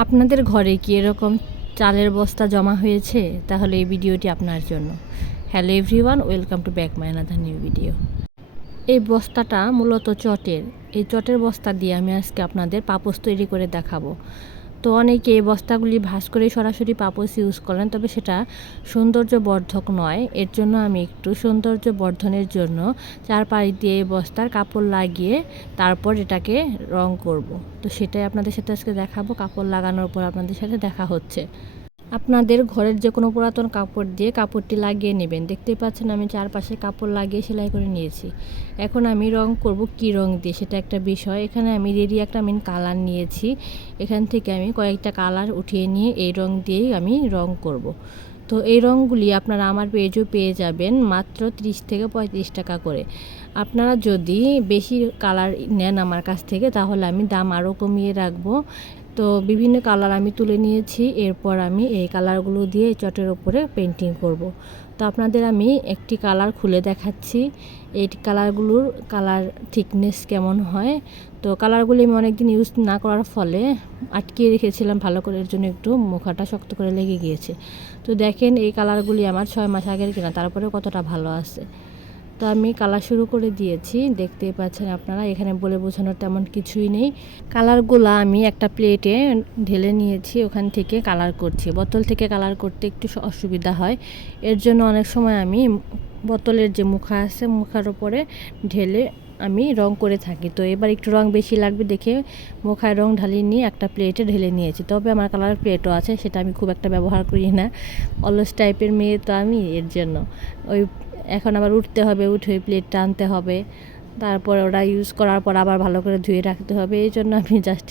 আপনাদের ঘরে কি এরকম চালের বস্তা জমা হয়েছে? তাহলে এই ভিডিওটি আপনার জন্য। Hello everyone, welcome to back my another new video. এই বস্তাটা মূলত চটের। এই চটের বস্তা দিয়ে আমি আজকে আপনাদের পাপোস তৈরি করে দেখাবো। তো অনেকে এই বস্তাগুলি ভাস করে সরাসরি পাপোস ইউজ করেন, তবে সেটা সৌন্দর্য বর্ধক নয়। এর জন্য আমি একটু সৌন্দর্য বর্ধনের জন্য চারপাশ দিয়ে বস্তার কাপড় লাগিয়ে তারপর এটাকে রং করব। তো সেটাই আপনাদের সাথে আজকে দেখাবো। কাপড় লাগানোর পর আপনাদের সাথে দেখা হচ্ছে। আপনাদের ঘরের যে কোনো পুরাতন কাপড় দিয়ে কাপড়টি লাগিয়ে নেবেন। দেখতেই পাচ্ছেন আমি চারপাশে কাপড় লাগিয়ে সেলাই করে নিয়েছি। এখন আমি রং করব কি রং দিয়ে সেটা একটা বিষয়। এখানে আমি রেডি একটা মেন কালার নিয়েছি। এখান থেকে আমি কয়েকটা কালার উঠিয়ে নিয়ে এই রং দিয়েই আমি রং করব। তো এই রঙগুলি আপনারা আমার পেজও পেয়ে যাবেন মাত্র 30 থেকে পঁয়ত্রিশ টাকা করে। আপনারা যদি বেশি কালার নেন আমার কাছ থেকে, তাহলে আমি দাম আরও কমিয়ে রাখব। তো বিভিন্ন কালার আমি তুলে নিয়েছি। এরপর আমি এই কালারগুলো দিয়ে চটের ওপরে পেন্টিং করব। তো আপনাদের আমি একটি কালার খুলে দেখাচ্ছি। এই কালারগুলোর কালার থিকনেস কেমন হয়? তো কালারগুলি আমি অনেকদিন ইউজ না করার ফলে আটকিয়ে রেখেছিলাম ভালো করে। এর জন্য একটু মুখাটা শক্ত করে লেগে গিয়েছে। তো দেখেন এই কালারগুলি আমার ছয় মাস আগের কিনা তারপরে কতটা ভালো আছে। তো আমি কালার শুরু করে দিয়েছি। দেখতেই পাচ্ছেন আপনারা, এখানে বলে বোঝানোর তেমন কিছুই নেই। কালারগুলো আমি একটা প্লেটে ঢেলে নিয়েছি, ওখান থেকে কালার করছি। বোতল থেকে কালার করতে একটু অসুবিধা হয়। এর জন্য অনেক সময় আমি বোতলের যে মুখা আছে, মুখার ওপরে ঢেলে আমি রং করে থাকি। তো এবার একটু রং বেশি লাগবে দেখে মুখায় রং ঢালিয়ে নিয়ে একটা প্লেটে ঢেলে নিয়েছি। তবে আমার কালার প্লেটও আছে, সেটা আমি খুব একটা ব্যবহার করি না। অলস টাইপের মেয়ে তো আমি, এর জন্য। ওই এখন আবার উঠতে হবে, উঠে ওই প্লেটটা আনতে হবে। তারপর ওটা ইউজ করার পর আবার ভালো করে ধুয়ে রাখতে হবে। এই জন্য আমি জাস্ট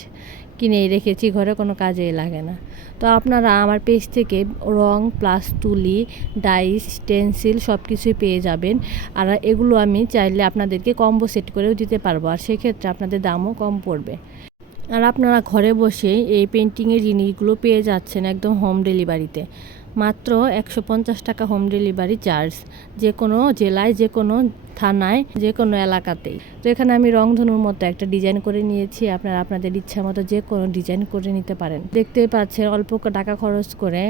কিনেই রেখেছি, ঘরে কোনো কাজেই লাগে না। তো আপনারা আমার পেজ থেকে রং প্লাস তুলি ডাইস স্টেন্সিল সব কিছুই পেয়ে যাবেন। আর এগুলো আমি চাইলে আপনাদেরকে কম্বো সেট করেও দিতে পারব। আর সেক্ষেত্রে আপনাদের দামও কম পড়বে। আর আপনারা ঘরে বসে এই পেন্টিংয়ের জিনিসগুলো পেয়ে যাচ্ছেন একদম হোম ডেলিভারিতে মাত্র একশো পঞ্চাশ টাকা হোম ডেলিভারি চার্জ যে কোনো জেলায়, যে কোনো থানায়, যে কোনো এলাকাতেই। তো এখানে আমি রংধনুর মতো একটা ডিজাইন করে নিয়েছি, আপনারা আপনাদের ইচ্ছা মতো যে কোনো ডিজাইন করে নিতে পারেন। দেখতেই পাচ্ছেন অল্প টাকা খরচ করে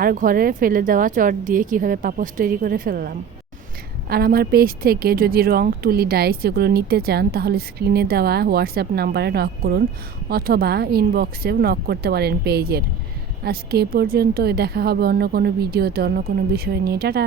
আর ঘরে ফেলে দেওয়া চট দিয়ে কীভাবে পাপোস তৈরি করে ফেললাম। আর আমার পেজ থেকে যদি রং, তুলি ডাইস এগুলো নিতে চান, তাহলে স্ক্রিনে দেওয়া হোয়াটসঅ্যাপ নাম্বারে নক করুন, অথবা ইনবক্সেও নক করতে পারেন পেজের আজকে পর্যন্ত দেখা হবে অন্য কোনো ভিডিওতে অন্য কোনো বিষয় নিয়ে। টাটা!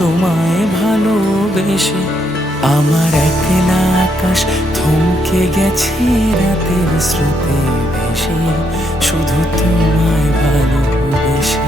তোমায় ভালোবেসে আমার একলা আকাশ থমকে গেছে রাতের স্রোতে ভেসে শুধু তোমায় ভালোবেসে।